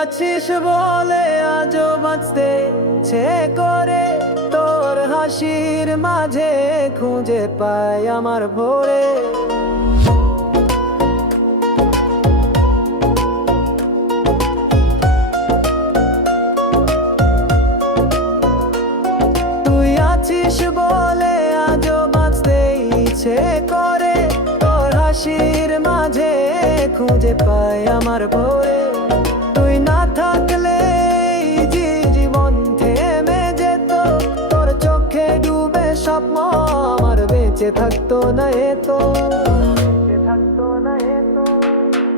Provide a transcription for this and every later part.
আছিস বলে আজও বাঁচতে ছে করে। তোর হাসির মাঝে খুঁজে পাই আমার ভোরে। তুই আছিস বলে করে। তোর হাসির মাঝে খুঁজে পাই আমার ভোরে। ডুবে স্বপ্ন আমার বেঁচে থাকতো না না এতো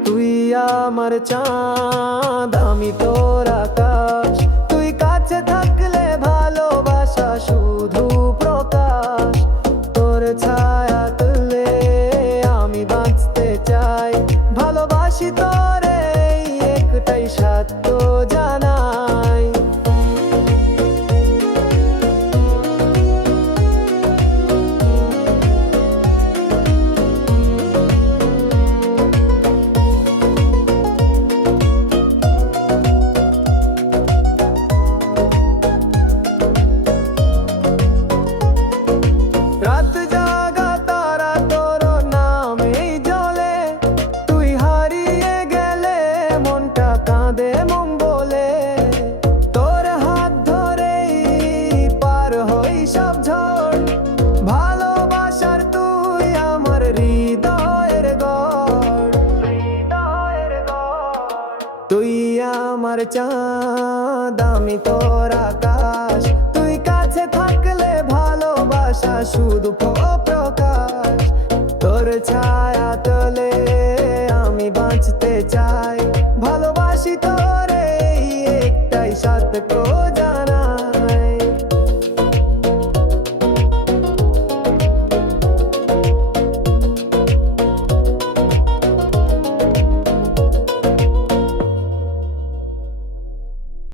তুই আমার চাঁদ, আমি তোর আকাশ। তুই কাছে থাকলে ভালোবাসা শুধু প্রকাশ। তোর ছায়া তুলে আমি বাঁচতে চাই। ভালোবাসি তোরে একটাই সত্য জানাই সব ঝড় ভালোবাসার তুই আমার হৃদয়ের গড়। তুই আমার চাঁদ, আমি তোর আকাশ। তুই কাছে থাকলে ভালোবাসা শুধু প্রকাশ তোর ছায়া তলে আমি বাঁচতে চাই। ভালোবাসি তোরে একটাই সাথে